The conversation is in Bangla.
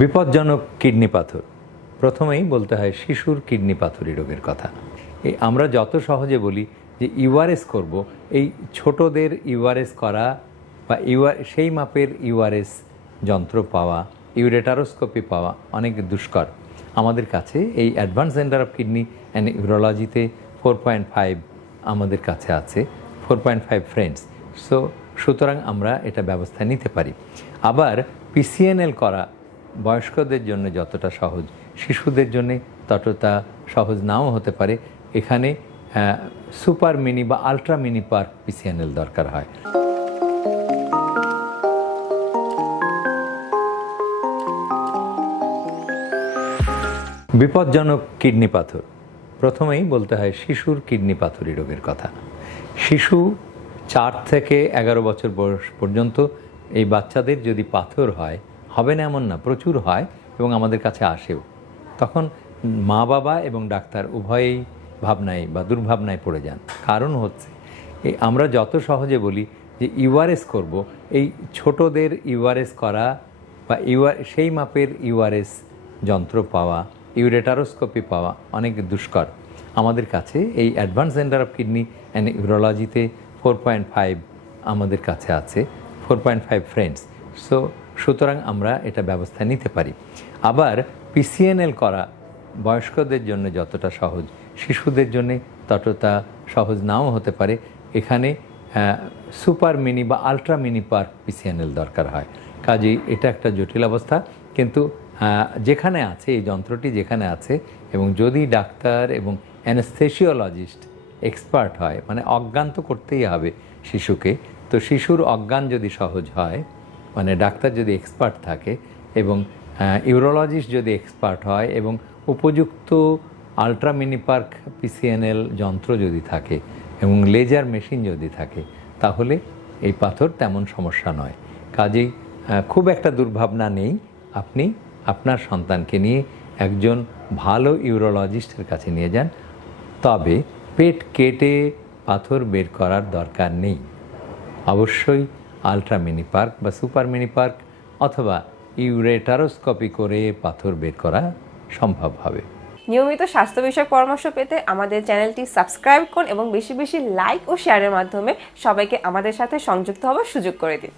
বিপজ্জনক কিডনি পাথর। প্রথমেই বলতে হয় শিশুর কিডনি পাথরি রোগের কথা। আমরা যত সহজে বলি যে ইউআরএস করব, এই ছোটদের ইউআরএস করা বা ইউআর, সেই মাপের ইউআরএস যন্ত্র পাওয়া, ইউরেটারোস্কোপি পাওয়া অনেক দুষ্কর। আমাদের কাছে এই advance centre of kidney and ইউরোলজিতে four point five আমাদের কাছে আছে, four point five friends. So, সুতরাং আমরা এটা ব্যবস্থা নিতে পারি। আবার পিসিএনএল করা বয়স্কদের জন্য যতটা সহজ, শিশুদের জন্যে ততটা সহজ নাও হতে পারে। এখানে সুপার মিনি বা আলট্রা মিনি পার্ক পিসিএনএল দরকার হয়। বিপজ্জনক কিডনি পাথর। প্রথমেই বলতে হয় শিশুর কিডনি পাথরি রোগের কথা। শিশু চার থেকে এগারো বছর বয়স পর্যন্ত এই বাচ্চাদের যদি পাথর হয় হবে না এমন না, প্রচুর হয় এবং আমাদের কাছে আসেও। তখন মা বাবা এবং ডাক্তার উভয়েই ভাবনায় বা দুর্ভাবনায় পড়ে যান। কারণ হচ্ছে এই আমরা যত সহজে বলি যে ইউআরএস করব, এই ছোটদের ইউআরএস করা বা ইউআর, সেই মাপের ইউআরএস যন্ত্র পাওয়া, ইউরেটারোস্কোপি পাওয়া অনেক দুষ্কর। আমাদের কাছে এই advance centre of kidney and ইউরোলজিতে four point five আমাদের কাছে আছে, four point five friends. So সুতরাং আমরা এটা ব্যবস্থা নিতে পারি। আবার পিসিএনএল করা বয়স্কদের জন্য যতটা সহজ, শিশুদের জন্য ততটা সহজ নাও হতে পারে। এখানে সুপার মিনি বা আলট্রা মিনি পার্ক পিসিএনএল দরকার হয়। কাজেই এটা একটা জটিল অবস্থা। কিন্তু যেখানে আছে, এই যন্ত্রটি যেখানে আছে, এবং যদি ডাক্তার এবং অ্যানেস্থেসিওলজিস্ট এক্সপার্ট হয় মানে অজ্ঞান তো করতেই হবে শিশুকে, তো শিশুর অজ্ঞান যদি সহজ হয় মানে ডাক্তার যদি এক্সপার্ট থাকে এবং ইউরোলজিস্ট যদি এক্সপার্ট হয় এবং উপযুক্ত আলট্রা মিনি পার্ক পিসিএনএল যন্ত্র যদি থাকে এবং লেজার মেশিন যদি থাকে, তাহলে এই পাথর তেমন সমস্যা নয়। কাজেই খুব একটা দুর্ভাবনা নেই। আপনি আপনার সন্তানকে নিয়ে একজন ভালো ইউরোলজিস্টের কাছে নিয়ে যান। তবে পেট কেটে পাথর বের করার দরকার নেই। অবশ্যই আলট্রা মিনি পার্ক বা সুপার মিনি পার্ক অথবা ইউরেটারোস্কপি করে পাথর বের করা সম্ভব হবে। নিয়মিত স্বাস্থ্য বিষয়ক পরামর্শ পেতে আমাদের চ্যানেলটি সাবস্ক্রাইব করুন এবং বেশি বেশি লাইক ও শেয়ারের মাধ্যমে সবাইকে আমাদের সাথে সংযুক্ত হওয়ার সুযোগ করে দিন।